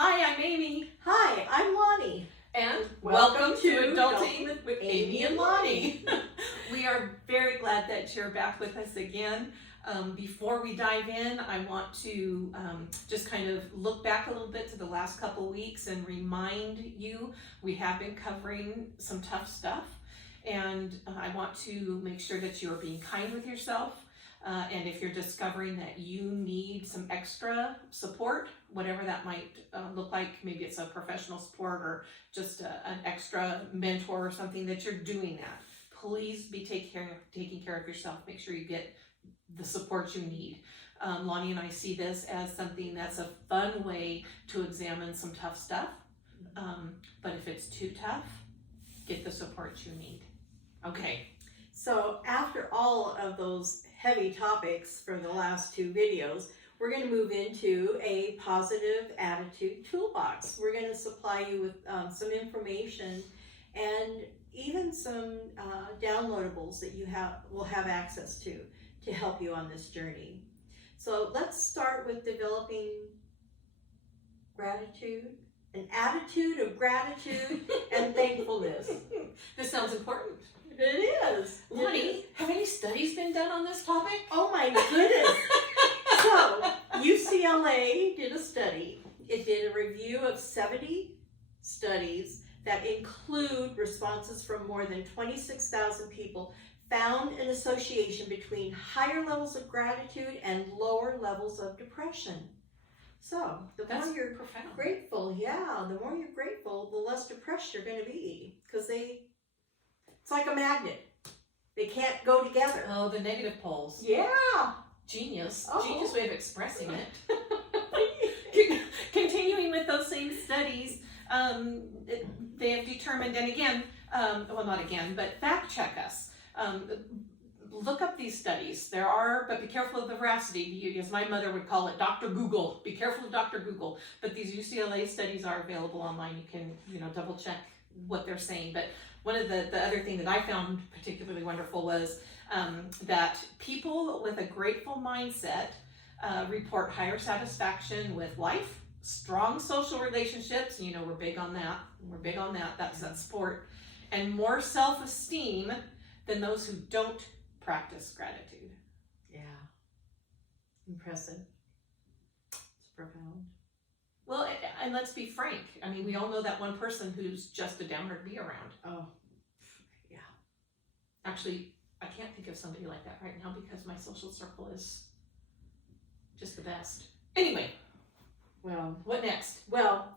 Hi, I'm Amy. Hi, I'm Lani. And welcome to Adulting with Amy Amy and Lani. We are very glad that you're back with us again. Before we dive in, I want to just kind of look back a little bit to the last couple weeks and remind you we have been covering some tough stuff. And I want to make sure that you are being kind with yourself. And if you're discovering that you need some extra support, whatever that might look like, maybe it's a professional support or just an extra mentor or something, that you're doing that. Please be taking care of yourself. Make sure you get the support you need. Lani and I see this as something that's a fun way to examine some tough stuff. But if it's too tough, get the support you need. Okay. So after all of those heavy topics for the last two videos, we're going to move into a positive attitude toolbox. We're going to supply you with some information and even some downloadables that you will have access to help you on this journey. So let's start with developing gratitude, an attitude of gratitude and thankfulness. This sounds important. It is. Lani, have any studies been done on this topic? Oh my goodness. So, UCLA did a study. It did a review of 70 studies that include responses from more than 26,000 people, found an association between higher levels of gratitude and lower levels of depression. So, the more you're grateful, the more you're grateful, the less depressed you're going to be. Because it's like a magnet. They can't go together. Oh, the negative poles. Yeah. Genius. Oh. Genius way of expressing it. Continuing with those same studies, they have determined, and again, well, not again, but fact check us. Look up these studies. There are, but be careful of the veracity. As my mother would call it, Dr. Google. Be careful of Dr. Google. But these UCLA studies are available online. You can, double check what they're saying. But one of the other thing that I found particularly wonderful was that people with a grateful mindset report higher satisfaction with life, strong social relationships. We're big on that. That's that sport. And more self-esteem than those who don't practice gratitude. Yeah. Impressive. It's profound. Well, and let's be frank. I mean, we all know that one person who's just a downer to be around. Oh, yeah. Actually, I can't think of somebody like that right now because my social circle is just the best. Anyway, well, what next? Well,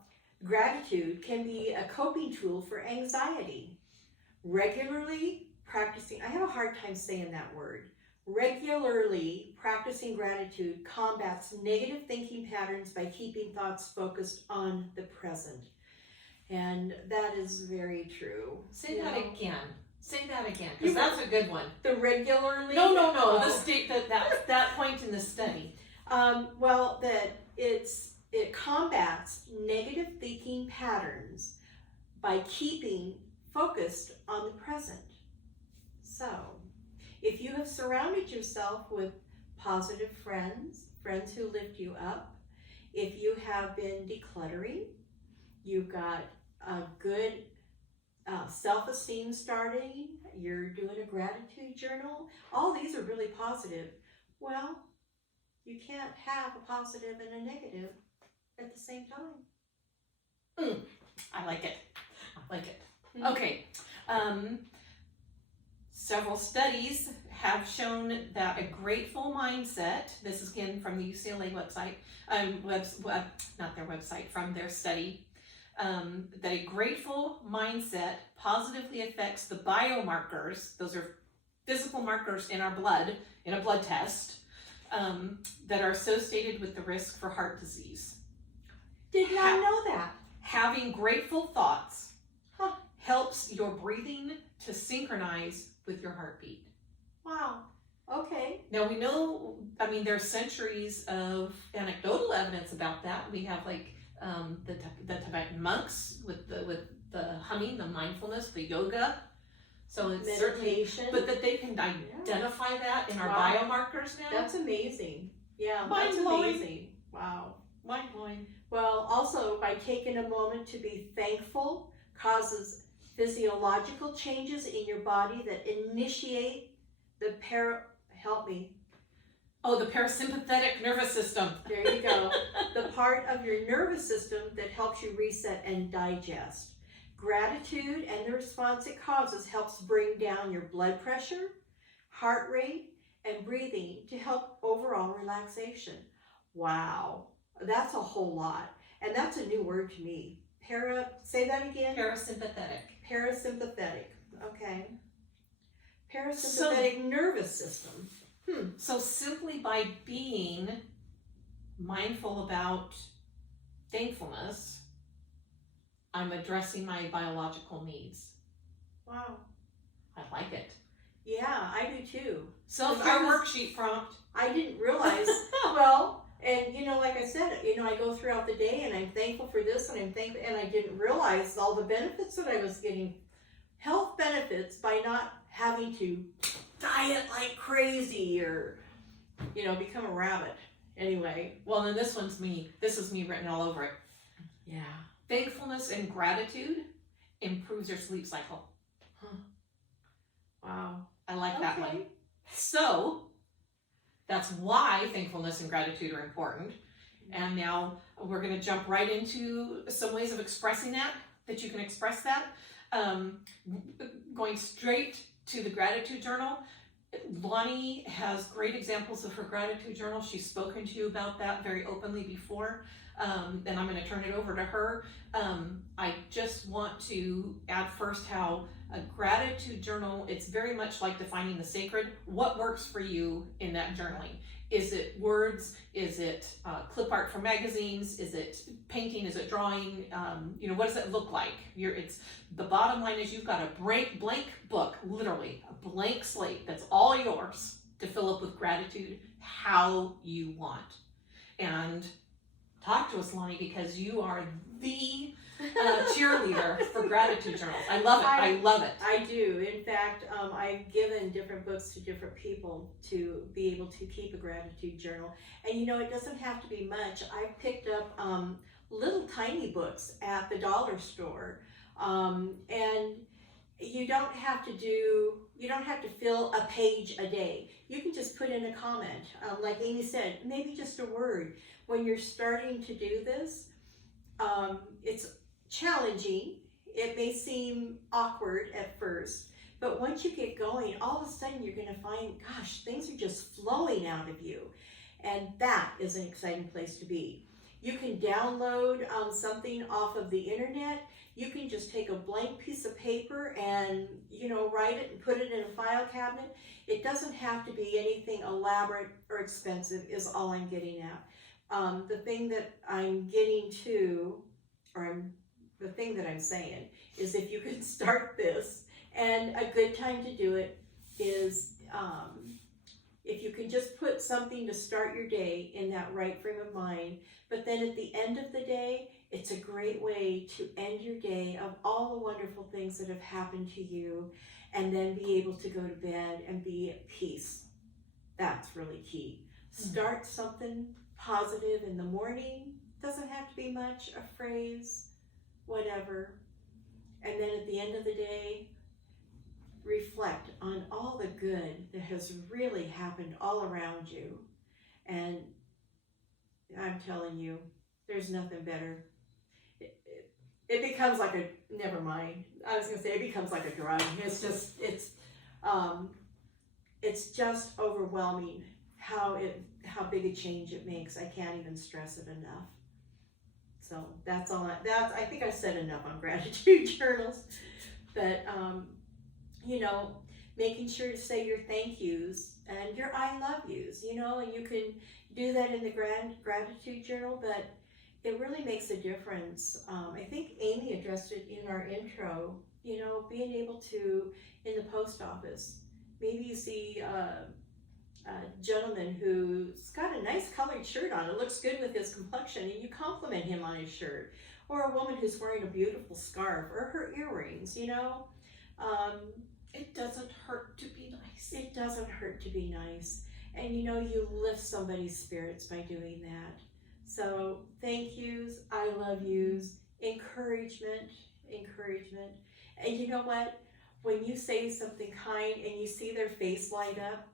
gratitude can be a coping tool for anxiety. Regularly practicing, I have a hard time saying that word. Regularly practicing gratitude combats negative thinking patterns by keeping thoughts focused on the present. And that is very true. Say that again, because that's a good one. The regularly? No. The state that point in the study. That it combats negative thinking patterns by keeping focused on the present. So, if you have surrounded yourself with positive friends who lift you up, if you have been decluttering, you've got a good self-esteem starting, you're doing a gratitude journal, all these are really positive. Well, you can't have a positive and a negative at the same time. I like it. Okay. Several studies have shown that a grateful mindset, this is again from the UCLA website, not their website, from their study, that a grateful mindset positively affects the biomarkers, those are physical markers in our blood, in a blood test, that are associated with the risk for heart disease. Did not know that. Having grateful thoughts helps your breathing to synchronize with your heartbeat. Wow. Okay. Now we know, there's centuries of anecdotal evidence about that. We have the Tibetan monks with the humming, the mindfulness, the yoga. So it's meditation. But that they can identify that in our biomarkers now. That's amazing. Yeah, Mind that's blowing. amazing. Wow. Mind blowing. Well, also by taking a moment to be thankful causes physiological changes in your body that initiate the help me. Oh, the parasympathetic nervous system. There you go. The part of your nervous system that helps you reset and digest. Gratitude and the response it causes helps bring down your blood pressure, heart rate, and breathing to help overall relaxation. Wow, that's a whole lot. And that's a new word to me. Say that again? Parasympathetic. Parasympathetic, okay. Parasympathetic nervous system. So simply by being mindful about thankfulness, I'm addressing my biological needs. Wow. I like it. Yeah, I do too. Self-care worksheet prompt. I didn't realize, well, and like I said, I go throughout the day and I'm thankful for this and I'm thankful, and I didn't realize all the benefits that I was getting. Health benefits by not having to diet like crazy or, become a rabbit. Anyway. Well, then this one's me. This is me written all over it. Yeah. Thankfulness and gratitude improves your sleep cycle. Huh. Wow. I like that one. So, that's why thankfulness and gratitude are important. And now we're going to jump right into some ways of expressing that you can express that. Going straight to the gratitude journal. Lani has great examples of her gratitude journal. She's spoken to you about that very openly before. And I'm going to turn it over to her. I just want to add first how a gratitude journal, it's very much like defining the sacred. What works for you in that journaling? Is it words? Is it clip art from magazines? Is it painting? Is it drawing? What does it look like? The bottom line is you've got a blank book, literally a blank slate that's all yours to fill up with gratitude how you want. And talk to us, Lani, because you are the cheerleader for gratitude journals. I love it. I love it. I do. In fact, I've given different books to different people to be able to keep a gratitude journal. And it doesn't have to be much. I picked up little tiny books at the dollar store. And you don't have to fill a page a day. You can just put in a comment. Like Amy said, maybe just a word. When you're starting to do this, it's challenging. It may seem awkward at first, but once you get going, all of a sudden you're going to find, gosh, things are just flowing out of you. And that is an exciting place to be. You can download something off of the internet. You can just take a blank piece of paper and, write it and put it in a file cabinet. It doesn't have to be anything elaborate or expensive is all I'm getting at. The thing that I'm getting to, the thing that I'm saying is if you can start this, and a good time to do it is if you can just put something to start your day in that right frame of mind, but then at the end of the day, it's a great way to end your day of all the wonderful things that have happened to you, and then be able to go to bed and be at peace. That's really key. Start something positive in the morning. Doesn't have to be much, a phrase, whatever. And then at the end of the day, reflect on all the good that has really happened all around you. And I'm telling you, there's nothing better. It becomes like never mind. I was gonna say it becomes like a drug. It's just overwhelming how big a change it makes. I can't even stress it enough. So that's all. I think I said enough on gratitude journals, but making sure to say your thank yous and your I love yous. And you can do that in the gratitude journal, but it really makes a difference. I think Amy addressed it in our intro. Being able to in the post office, maybe you see a gentleman who's got a nice colored shirt on. It looks good with his complexion, and you compliment him on his shirt. Or a woman who's wearing a beautiful scarf or her earrings, It doesn't hurt to be nice. It doesn't hurt to be nice. And you lift somebody's spirits by doing that. So thank yous, I love yous, encouragement. And you know what? When you say something kind and you see their face light up,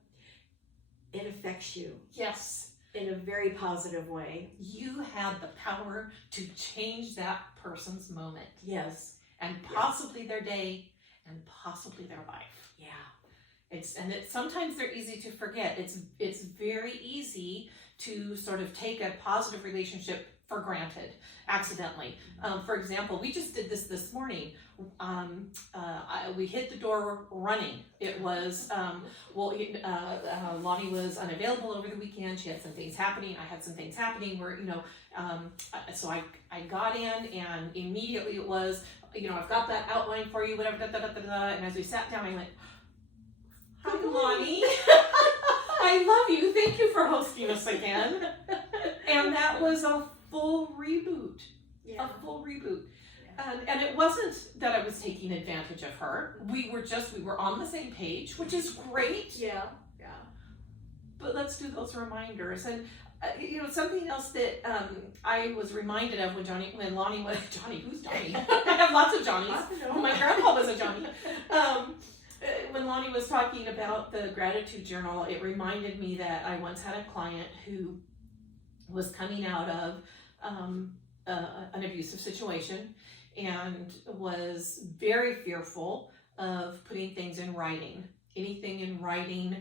it affects you. Yes. In a very positive way. You had the power to change that person's moment. Yes. And possibly their day and possibly their life. Yeah. Sometimes they're easy to forget. It's very easy to sort of take a positive relationship for granted, accidentally. For example, we just did this morning. We hit the door running. It was, Lani was unavailable over the weekend. She had some things happening. I had some things happening where, so I got in and immediately it was, I've got that outline for you, whatever, and as we sat down, I went, "Hi, Lani. I love you. Thank you for hosting us again." And that was a full reboot. Yeah. A full reboot. And it wasn't that I was taking advantage of her. We were on the same page, which is great. Yeah. But let's do those reminders. And something else that I was reminded of when Lani was Johnny. Who's Johnny? I have lots of Johnnies. My grandpa was a Johnny. When Lani was talking about the gratitude journal, it reminded me that I once had a client who was coming out of an abusive situation and was very fearful of putting things in writing. Anything in writing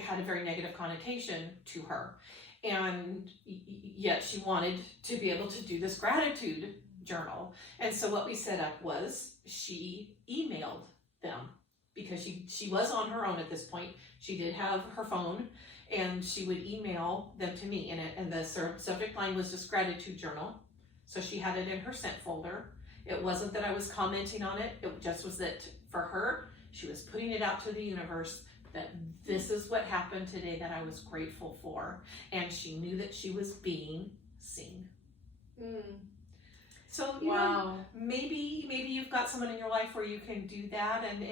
had a very negative connotation to her. And yet she wanted to be able to do this gratitude journal. And so what we set up was she emailed them because she was on her own at this point. She did have her phone and she would email them to me and the subject line was just gratitude journal. So she had it in her sent folder. It wasn't that I was commenting on it. It just was that for her, she was putting it out to the universe that this is what happened today that I was grateful for. And she knew that she was being seen. So maybe you've got someone in your life where you can do that, and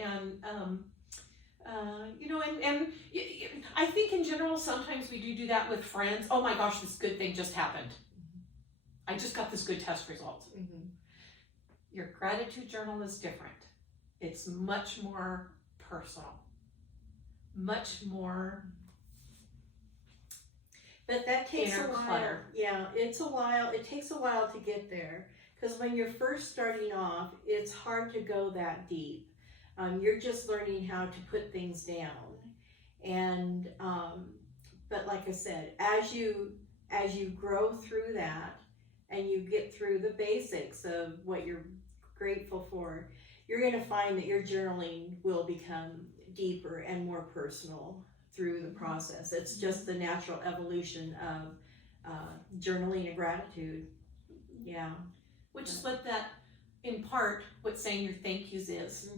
I think in general sometimes we do that with friends. Oh my gosh, this good thing just happened. I just got this good test result. Your gratitude journal is different. It's much more personal, much more. But that takes a while. Clutter. Yeah, it's a while. It takes a while to get there. Because when you're first starting off, it's hard to go that deep. You're just learning how to put things down. And, but like I said, as you grow through that and you get through the basics of what you're grateful for, you're going to find that your journaling will become deeper and more personal through the process. It's just the natural evolution of journaling and gratitude. Yeah. Which is what that, in part, what saying your thank yous is.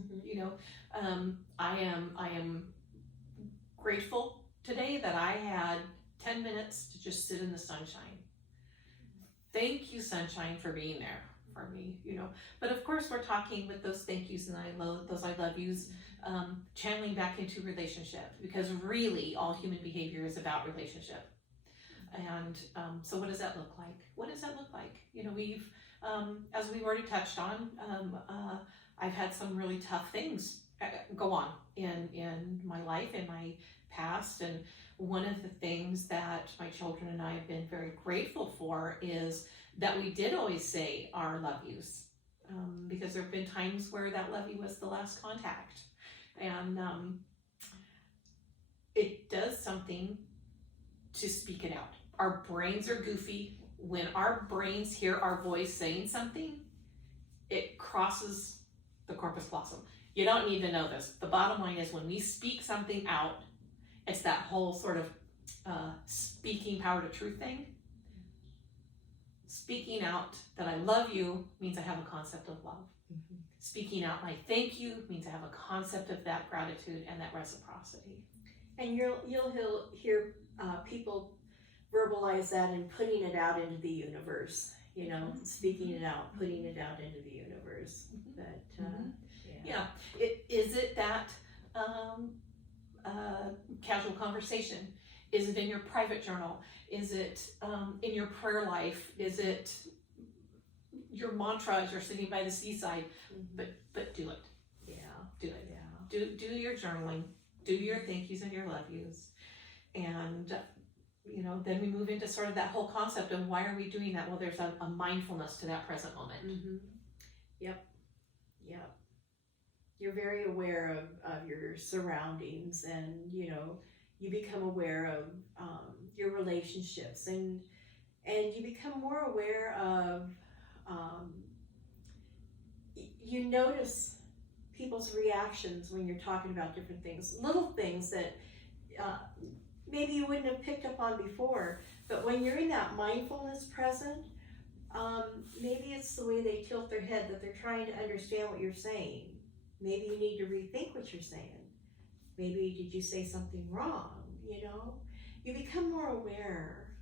I am grateful today that I had 10 minutes to just sit in the sunshine. Thank you, sunshine, for being there for me, But of course, we're talking with those thank yous and those I love yous, channeling back into relationship, because really all human behavior is about relationship. And so what does that look like? We've, as we've already touched on, I've had some really tough things go on in my life, in my past, and one of the things that my children and I have been very grateful for is that we did always say our love yous, because there have been times where that love you was the last contact, and it does something to speak it out. Our brains are goofy. When our brains hear our voice saying something, it crosses the corpus callosum. You don't need to know this. The bottom line is when we speak something out, it's that whole sort of speaking power to truth thing. Speaking out that I love you means I have a concept of love. Speaking out my thank you means I have a concept of that gratitude and that reciprocity. And you'll hear people verbalize that and putting it out into the universe, speaking it out, putting it out into the universe. But Is it that casual conversation? Is it in your private journal? Is it in your prayer life? Is it your mantra as you're sitting by the seaside? But do it. Yeah. Do it. Yeah. Do your journaling. Do your thank yous and your love yous. And then we move into sort of that whole concept of why are we doing that? Well, there's a mindfulness to that present moment. Yep. You're very aware of your surroundings, and you become aware of your relationships, and you become more aware of you notice people's reactions when you're talking about different things, little things that maybe you wouldn't have picked up on before, but when you're in that mindfulness present, maybe it's the way they tilt their head that they're trying to understand what you're saying. Maybe you need to rethink what you're saying. Maybe did you say something wrong? You become more aware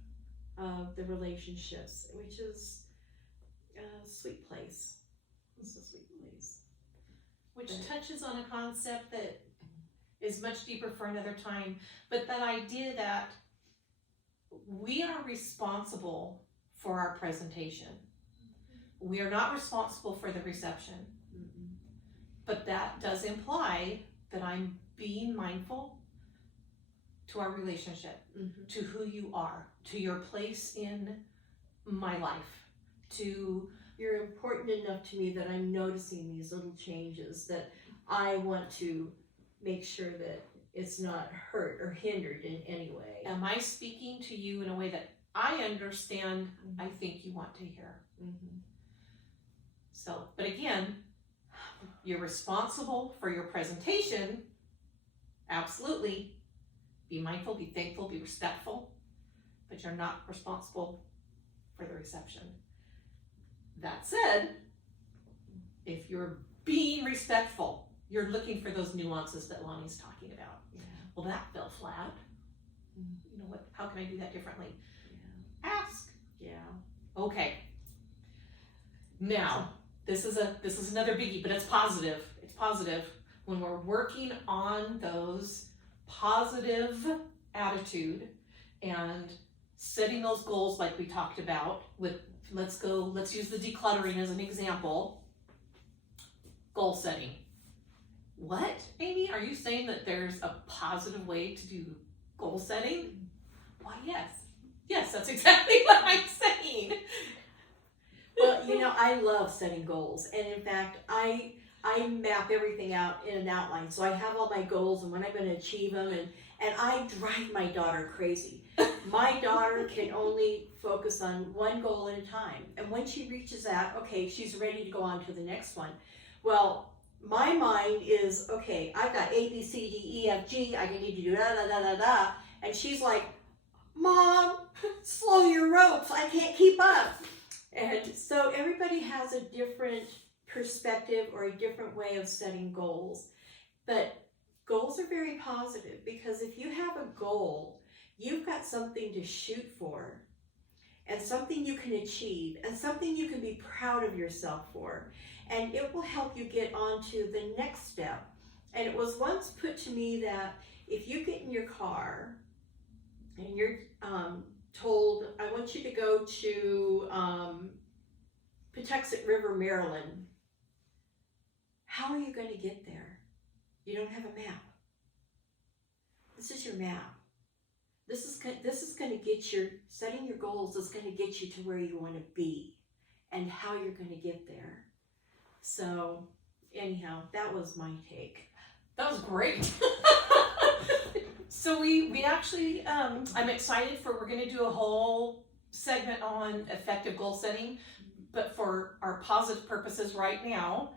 of the relationships, which is a sweet place. It's a sweet place. Which touches on a concept that is much deeper for another time, but that idea that we are responsible for our presentation. We are not responsible for the reception. But that does imply that I'm being mindful to our relationship, to who you are, to your place in my life, to you're important enough to me that I'm noticing these little changes that I want to make sure that it's not hurt or hindered in any way. Am I speaking to you in a way that I understand I think you want to hear? So, but again, you're responsible for your presentation. Absolutely. Be mindful, be thankful, be respectful, but you're not responsible for the reception. That said, if you're being respectful, you're looking for those nuances that Lani's talking about. Well, that fell flat. How can I do that differently? Ask. Okay. Now, this is another biggie, but it's positive. It's positive when we're working on those positive attitude and setting those goals like we talked about with, let's use the decluttering as an example. Goal setting. What, Amy? Are you saying that there's a positive way to do goal setting? Why, yes. Yes, that's exactly what I'm saying. Well, I love setting goals, and in fact, I map everything out in an outline. So I have all my goals and when I'm going to achieve them, and I drive my daughter crazy. My daughter can only focus on one goal at a time, and when she reaches that, okay, she's ready to go on to the next one. Well, my mind is, okay, I've got A, B, C, D, E, F, G, I need to do da, da, da, da, da, and she's like, Mom, slow your ropes, I can't keep up. And so everybody has a different perspective or a different way of setting goals. But goals are very positive, because if you have a goal, you've got something to shoot for, and something you can achieve, and something you can be proud of yourself for. And it will help you get on to the next step. And it was once put to me that if you get in your car and you're told, I want you to go to Patuxent River, Maryland, how are you going to get there? You don't have a map. This is your map. This is going to get setting your goals is going to get you to where you want to be and how you're going to get there. So anyhow, that was my take. That was great. So we actually, I'm excited we're going to do a whole segment on effective goal setting, but for our positive purposes right now,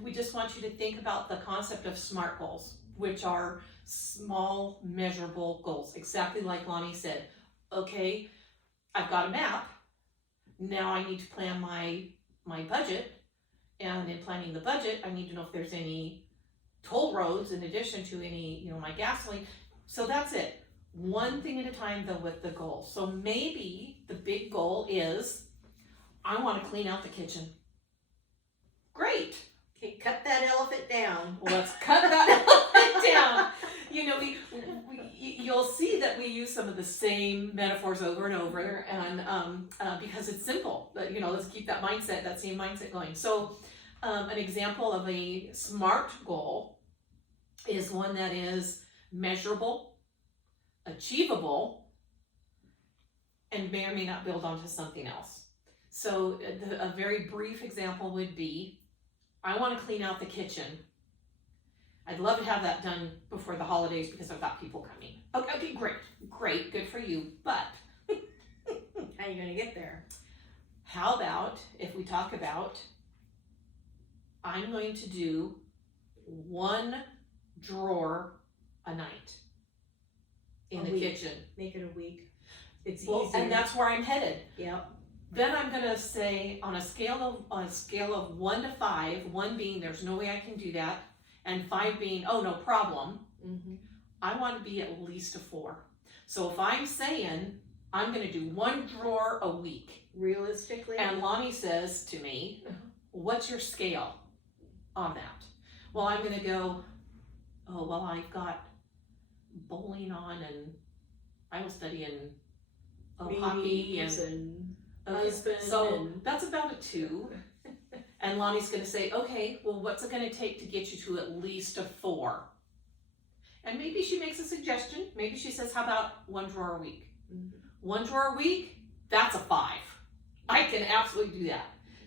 we just want you to think about the concept of SMART goals, which are small, measurable goals, exactly like Lani said. Okay, I've got a map. Now I need to plan my budget, and in planning the budget, I need to know if there's any toll roads in addition to any, my gasoline. So that's it. One thing at a time, though, with the goal. So maybe the big goal is, I want to clean out the kitchen. Great. Okay, cut that elephant down. Well, let's cut that elephant down. You know, you'll see that we use some of the same metaphors over and over, and because it's simple. You know, let's keep that mindset, that same mindset going. So, an example of a SMART goal is one that is measurable, achievable, and may or may not build onto something else. So, a very brief example would be, I want to clean out the kitchen. I'd love to have that done before the holidays because I've got people coming. Okay, great, good for you. But how are you going to get there? How about if we talk about, I'm going to do one drawer a night in the kitchen. Make it a week. It's Well, easier. and that's where I'm headed. Yep. Then I'm gonna say on a scale of 1 to 5, 1 being there's no way I can do that, and 5 being oh no problem. Mm-hmm. I want to be at least a 4. So if I'm saying I'm gonna do 1 drawer a week, Realistically. and Lani says to me, "What's your scale on that?" Well, I'm gonna go, oh well, I've got bowling on and Bible study and hockey and husband. so and that's about a 2. And Lonnie's going to say, okay, well, what's it going to take to get you to at least a 4? And maybe she makes a suggestion. Maybe she says, how about 1 drawer a week? Mhm. 1 drawer a week, that's a 5. I can absolutely do that.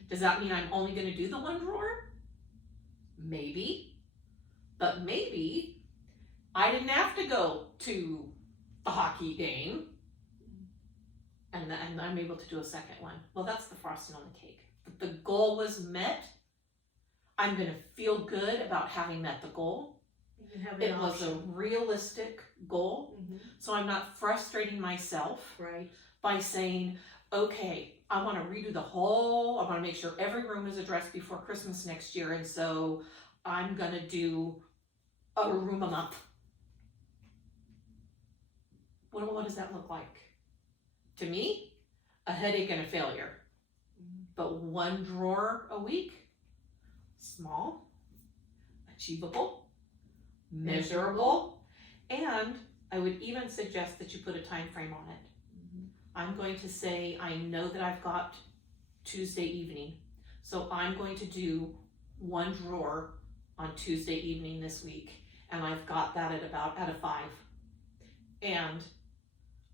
Does that mean I'm only going to do the 1 drawer? Maybe. But maybe I didn't have to go to the hockey game. And I'm able to do a second one. Well, that's the frosting on the cake. But the goal was met. I'm going to feel good about having met the goal. you have an It was a option. realistic goal. Mhm. So I'm not frustrating myself Right. by saying, okay, I want to redo I want to make sure every room is addressed before Christmas next year. And so I'm going to do a room a month. What does that look like? To me, a headache and a failure. But 1 drawer a week, small, achievable, measurable, and I would even suggest that you put a time frame on it. Mhm. I'm going to say, I know that I've got Tuesday evening, so I'm going to do 1 drawer on Tuesday evening this week, and I've got that at a 5. And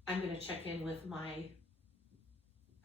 I'm going to check in with my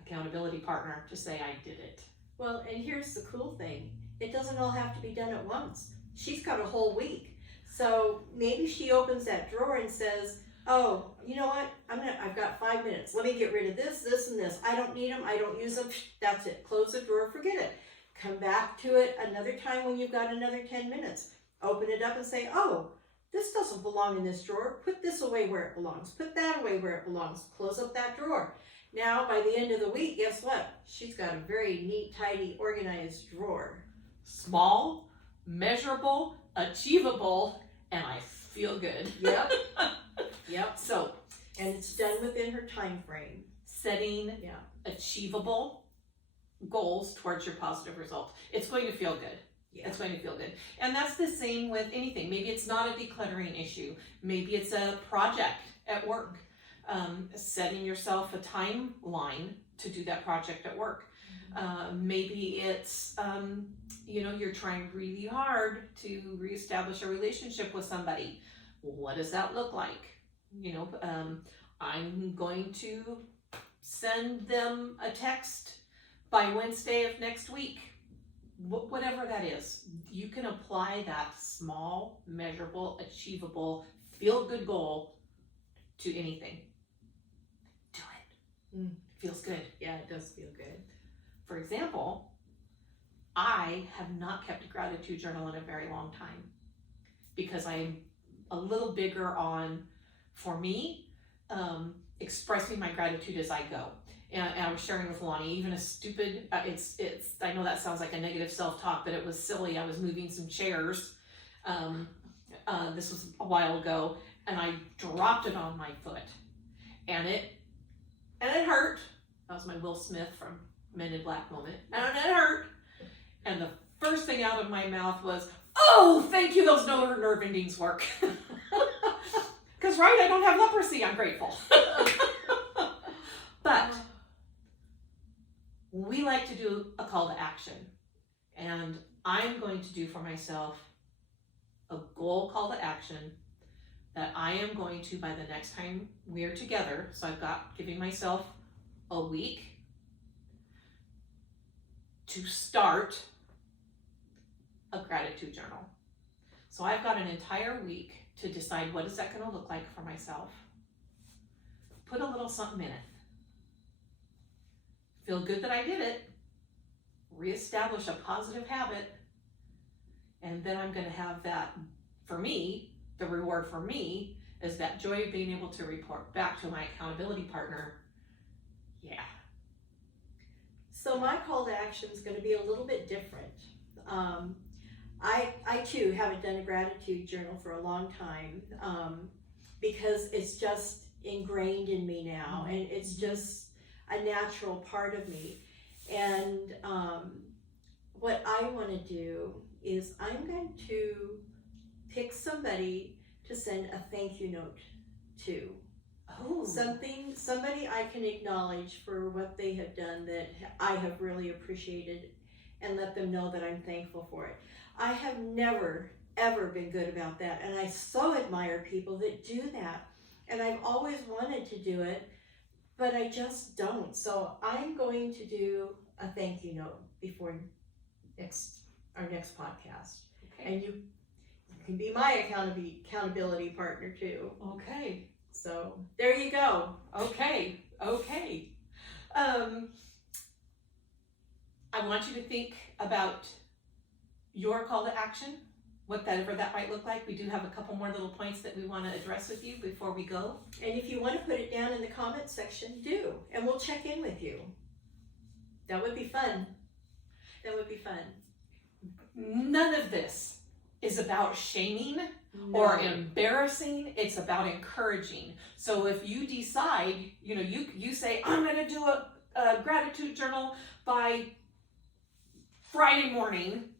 accountability partner to say I did it. Well, and here's the cool thing. It doesn't all have to be done at once. She's got a whole week. So maybe she opens that drawer and says, oh, you know what? I've got 5 minutes. Let me get rid of this, this, and this. I don't need them. I don't use them. That's it. Close the drawer. Forget it. Come back to it another time when you've got another 10 minutes. Open it up and say, oh, this doesn't belong in this drawer. Put this away where it belongs. Put that away where it belongs. Close up that drawer. Now, by the end of the week, guess what? She's got a very neat, tidy, organized drawer. Small, measurable, achievable, and I feel good. Yep. Yep. So, And it's done within her time frame. setting Yeah. achievable goals towards your positive results. It's going to feel good. Yeah. It's going to feel good. And that's the same with anything. Maybe it's not a decluttering issue. Maybe it's a project at work. Setting yourself a timeline to do that project at work. Maybe it's, you're trying really hard to reestablish a relationship with somebody. What does that look like? I'm going to send them a text by Wednesday of next week. Whatever that is, you can apply that small, measurable, achievable, feel-good goal to anything. Do it. Feels good. Yeah, it does feel good. For example, I have not kept a gratitude journal in a very long time because I'm a little bigger on, for me, expressing my gratitude as I go. And I was sharing with Lani, even a stupid, I know that sounds like a negative self-talk, but it was silly. I was moving some chairs. This was a while ago, and I dropped it on my foot. And it hurt. That was my Will Smith from Men in Black moment. And it hurt. And the first thing out of my mouth was, oh, thank you, those nerve endings work. Because, right, I don't have leprosy, I'm grateful. But we like to do a call to action. And I'm going to do for myself a goal call to action that I am going to, by the next time we're together, so I've got giving myself a week to start a gratitude journal. So I've got an entire week to decide what is that going to look like for myself. Put a little something in it. Feel good that I did it. Reestablish a positive habit. And then I'm going to have that, for me, the reward for me is that joy of being able to report back to my accountability partner. Yeah. So my call to action is going to be a little bit different. I too haven't done a gratitude journal for a long time because it's just ingrained in me now, and it's just a natural part of me. And what I want to do is I'm going to pick somebody to send a thank you note to. Oh. Somebody I can acknowledge for what they have done that I have really appreciated, and let them know that I'm thankful for it. I have never, ever been good about that, and I so admire people that do that. And I've always wanted to do it, but I just don't. So I'm going to do a thank you note before our next podcast. Okay. And you can be my accountability partner too. Okay. So there you go. Okay. I want you to think about your call to action, whatever that might look like. We do have a couple more little points that we want to address with you before we go. And if you want to put it down in the comment section, do. And we'll check in with you. That would be fun. None of this is about shaming or embarrassing. It's about encouraging. So if you decide, you say, I'm going to do a gratitude journal by Friday morning,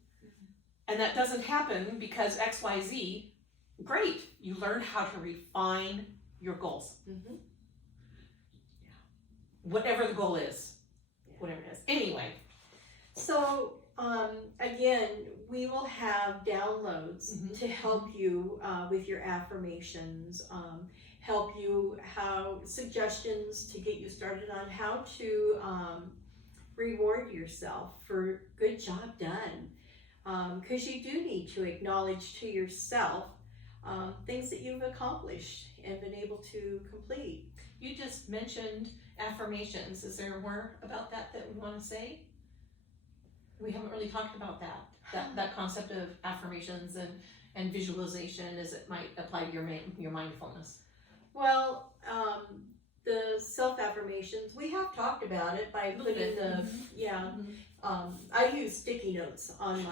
and that doesn't happen because XYZ, great. You learn how to refine your goals. Mm-hmm. Whatever the goal is. Whatever it is. Anyway. So, again, we will have downloads to help you with your affirmations, help you suggestions to get you started on how to reward yourself for good job done. Because you do need to acknowledge to yourself things that you've accomplished and been able to complete. You just mentioned affirmations. Is there more about that we want to say? We haven't really talked about that concept of affirmations and visualization as it might apply to your mindfulness. Well, the self-affirmations, we have talked about it by putting I use sticky notes on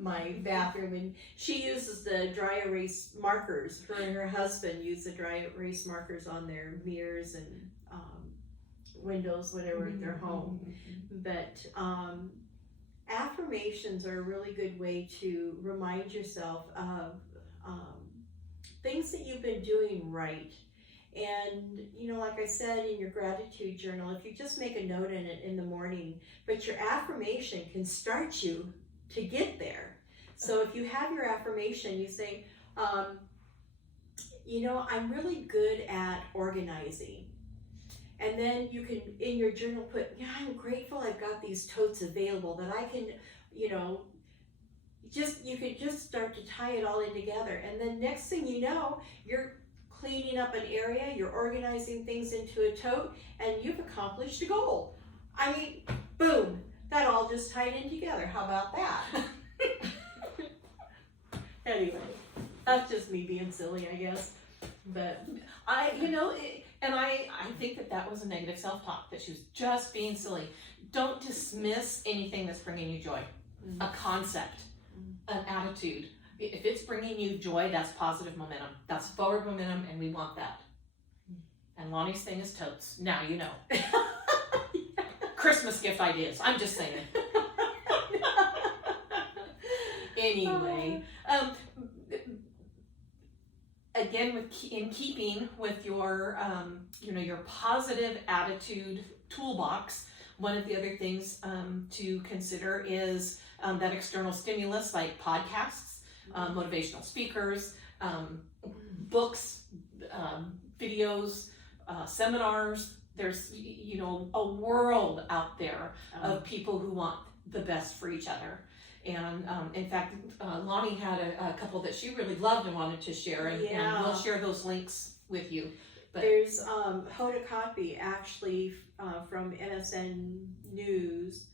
my bathroom, and she uses the dry erase markers. Her and her husband use the dry erase markers on their mirrors and windows, whatever, at their home. But affirmations are a really good way to remind yourself of things that you've been doing right. And, like I said, in your gratitude journal, if you just make a note in it in the morning, but your affirmation can start you to get there. So if you have your affirmation, you say, I'm really good at organizing. And then you can, in your journal, put, I'm grateful I've got these totes available that I can, you could just start to tie it all in together. And then next thing you know, you're cleaning up an area, you're organizing things into a tote, and you've accomplished a goal. I mean, boom, that all just tied in together. How about that? Anyway, that's just me being silly, I guess. But I think that was a negative self-talk, that she was just being silly. Don't dismiss anything that's bringing you joy. A concept, an attitude. If it's bringing you joy, that's positive momentum. That's forward momentum, and we want that. And Lonnie's thing is totes. Now you know. Christmas gift ideas. I'm just saying. Anyway, again, in keeping with your, your positive attitude toolbox, one of the other things to consider is that external stimulus like podcasts, motivational speakers, books, videos, seminars. There's, a world out there of people who want the best for each other. And in fact, Lani had a couple that she really loved and wanted to share, and we'll share those links with you. But there's Hoda Kotb, actually, from MSN News.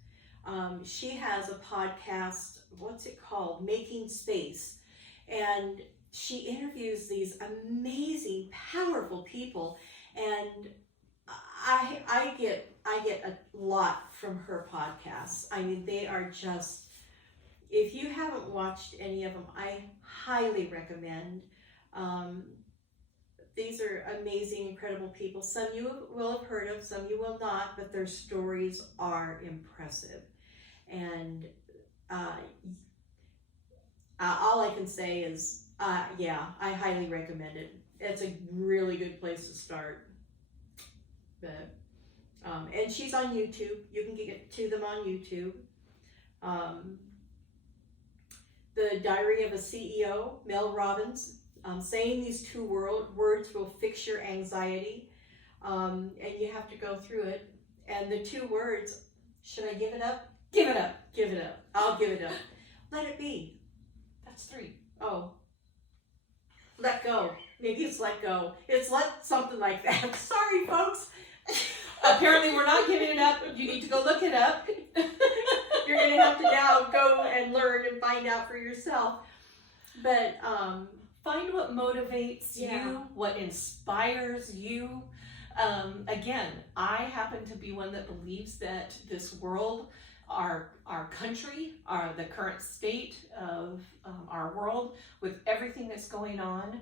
She has a podcast, what's it called? Making Space. And she interviews these amazing, powerful people, and I get a lot from her podcasts. I mean, they are just, if you haven't watched any of them, I highly recommend. These are amazing, incredible people. Some you will have heard of, some you will not, but their stories are impressive. And all I can say is, I highly recommend it. It's a really good place to start. But, and she's on YouTube. You can get to them on YouTube. The Diary of a CEO, Mel Robbins, saying these two words will fix your anxiety, and you have to go through it. And the two words, should I give it up? Give it up. Give it up. I'll give it up. Let it be. that's 3. Oh. Let go. Maybe it's let go. It's let something like that. Sorry, folks. Apparently we're not giving it up. You need to go look it up. You're going to have to now go and learn and find out for yourself. But find what motivates you, what inspires you. Again, I happen to be one that believes that this world, our country, the current state of our world, with everything that's going on,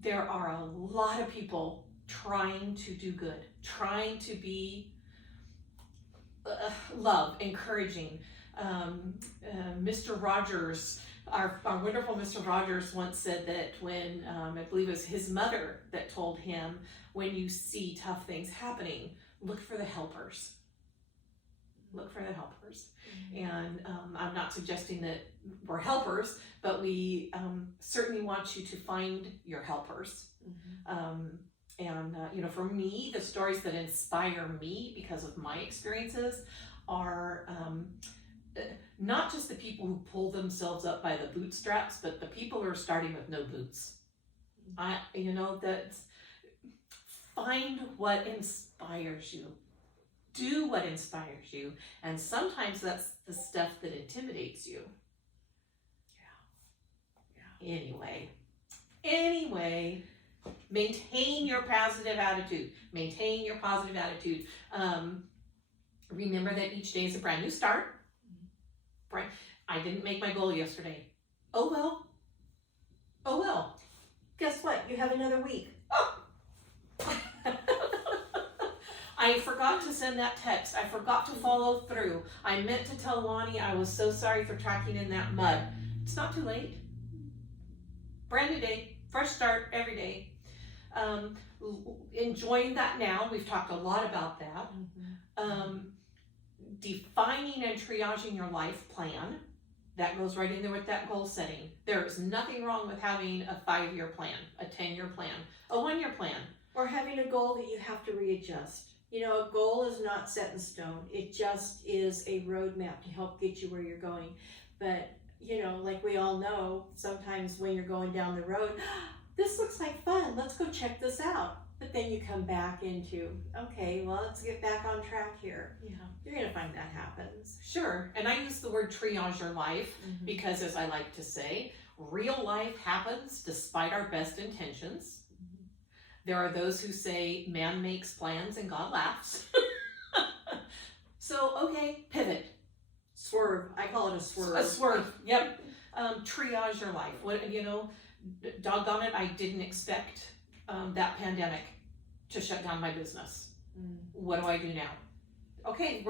there are a lot of people trying to do good, trying to be love, encouraging. Mr. Rogers, our wonderful Mr. Rogers once said that when, I believe it was his mother that told him, when you see tough things happening, look for the helpers. Look for the helpers. And I'm not suggesting that we're helpers, but we certainly want you to find your helpers. And for me, the stories that inspire me because of my experiences are not just the people who pull themselves up by the bootstraps, but the people who are starting with no boots. Find what inspires you. Do what inspires you. And sometimes that's the stuff that intimidates you. Anyway, maintain your positive attitude. Maintain your positive attitude. Remember that each day is a brand new start. I didn't make my goal yesterday. Oh well. guess what? You have another week. I forgot to send that text. I forgot to follow through. I meant to tell Lani I was so sorry for tracking in that mud. It's not too late. Brand new day, fresh start every day. Enjoying that now. We've talked a lot about that. Defining and triaging your life plan. That goes right in there with that goal setting. There is nothing wrong with having a 5-year plan, a 10-year plan, a 1-year plan. Or having a goal that you have to readjust. You know, a goal is not set in stone. It just is a roadmap to help get you where you're going. But, you know, like we all know, sometimes when you're going down the road, this looks like fun. Let's go check this out. But then you come back into, okay, well, let's get back on track here. Yeah. You're going to find that happens. Sure. And I use the word triage your life because, as I like to say, real life happens despite our best intentions. There are those who say man makes plans and God laughs. So, okay, pivot. Swerve. I call it a swerve. A swerve, yep. Triage your life. What, you know, doggone it, I didn't expect that pandemic to shut down my business. What do I do now? Okay,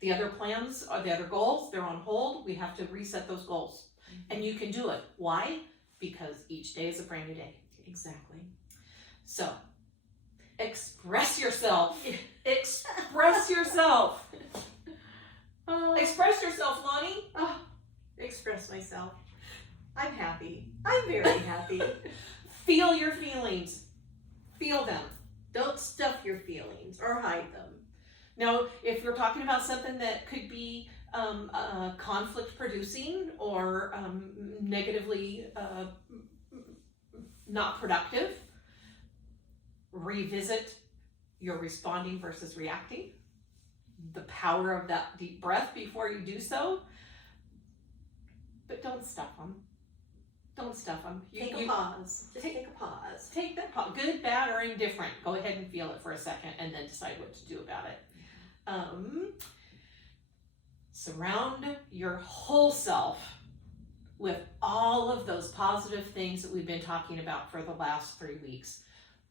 the other plans, or the other goals, they're on hold. We have to reset those goals. And you can do it. Why? Because each day is a brand new day. Exactly. So, express yourself. Express yourself. Express yourself, Lani. Oh, express myself. I'm happy. I'm very happy. Feel your feelings. Feel them. Don't stuff your feelings or hide them. Now, if you're talking about something that could be conflict producing or negatively not productive, revisit your responding versus reacting, the power of that deep breath before you do so, but don't stuff them. Don't stuff them. Take a pause. Just take a pause. Take that pause. Good, bad, or indifferent. Go ahead and feel it for a second and then decide what to do about it. Surround your whole self with all of those positive things that we've been talking about for the last 3 weeks.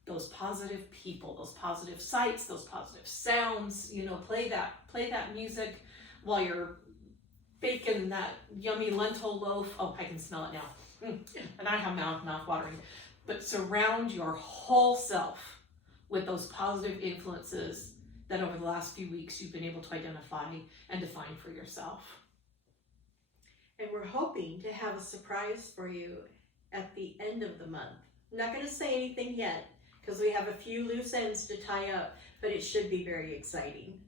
Those positive people, those positive sights, those positive sounds. Play that music while you're baking that yummy lentil loaf. Oh, I can smell it now. And I have mouth watering. But surround your whole self with those positive influences that over the last few weeks you've been able to identify and define for yourself. And we're hoping to have a surprise for you at the end of the month. I'm not going to say anything yet because we have a few loose ends to tie up, but it should be very exciting.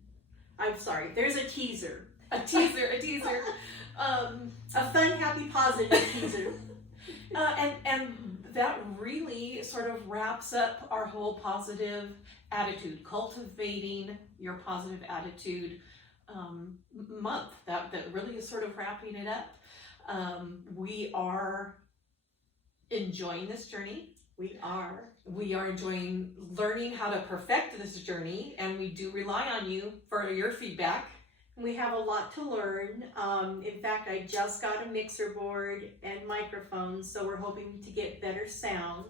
I'm sorry, there's a teaser. A teaser. A fun, happy, positive teaser. And that really sort of wraps up our whole positive attitude, cultivating your positive attitude month. That really is sort of wrapping it up. We are enjoying this journey. We are enjoying learning how to perfect this journey, and we do rely on you for your feedback. We have a lot to learn. In fact, I just got a mixer board and microphones, so we're hoping to get better sound.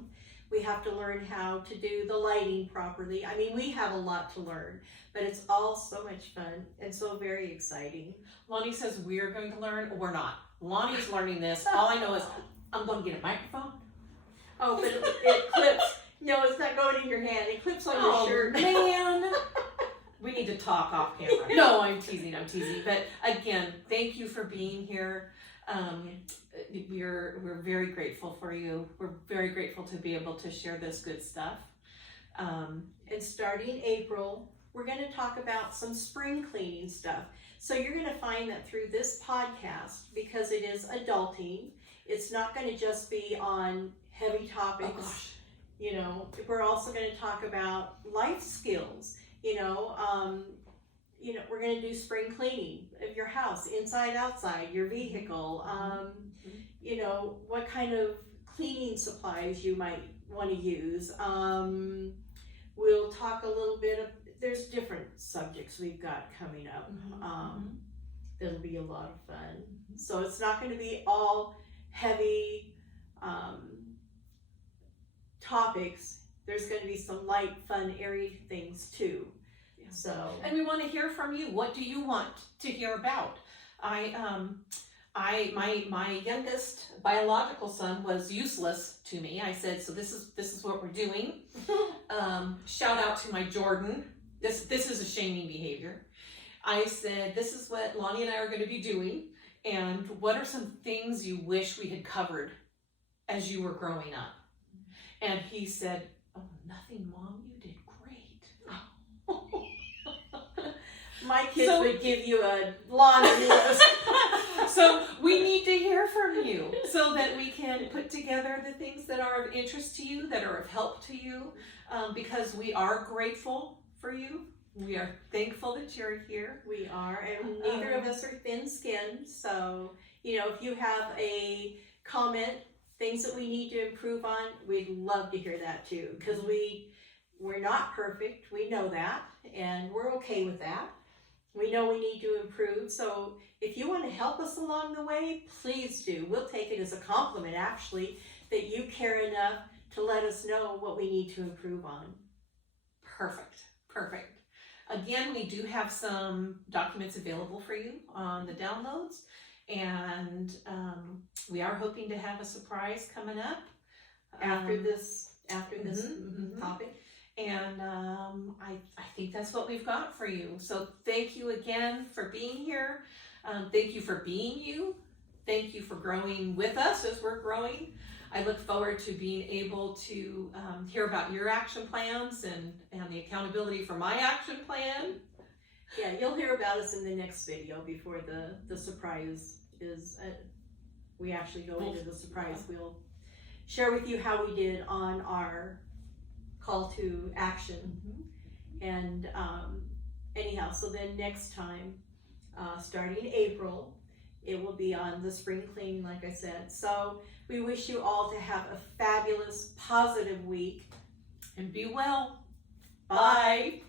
We have to learn how to do the lighting properly. I mean, we have a lot to learn, but it's all so much fun and so very exciting. Lani says we're going to learn. We're not. Lani's learning this. All I know is I'm going to get a microphone. Oh, but it clips. No, it's not going in your hand. It clips on your shirt. Man. We need to talk off camera. No, I'm teasing. But again, thank you for being here. We're very grateful for you. We're very grateful to be able to share this good stuff. And starting April, we're going to talk about some spring cleaning stuff. So you're going to find that through this podcast, because it is adulting, it's not going to just be on heavy topics. Oh, gosh. We're also going to talk about life skills. We're going to do spring cleaning of your house, inside, outside, your vehicle. What kind of cleaning supplies you might want to use. We'll talk a little bit of, there's different subjects we've got coming up. That'll be a lot of fun. So it's not going to be all heavy topics. There's going to be some light, fun, airy things too. Yeah. So, and we want to hear from you. What do you want to hear about? My youngest biological son was useless to me. I said, so this is what we're doing. Shout out to my Jordan. This is a shaming behavior. I said, this is what Lani and I are going to be doing. And what are some things you wish we had covered as you were growing up? And he said, oh, nothing, Mom, you did great. My kids would give you a laundry list. So we need to hear from you so that we can put together the things that are of interest to you, that are of help to you, because we are grateful for you. We are thankful that you're here. We are, and neither of us are thin-skinned. So, if you have a comment, things that we need to improve on, we'd love to hear that too, because we're not perfect. We know that, and we're okay with that. We know we need to improve. So if you want to help us along the way, please do. We'll take it as a compliment, actually, that you care enough to let us know what we need to improve on. Perfect. Again, we do have some documents available for you on the downloads. And we are hoping to have a surprise coming up After this mhm. topic. And I think that's what we've got for you. So thank you again for being here. Thank you for being you. Thank you for growing with us as we're growing. I look forward to being able to hear about your action plans and the accountability for my action plan. Yeah, you'll hear about us in the next video before the surprise is, we actually go into the surprise. We'll share with you how we did on our call to action. And anyhow, so then next time, starting April, it will be on the spring clean, like I said. So we wish you all to have a fabulous, positive week. And be well. Bye.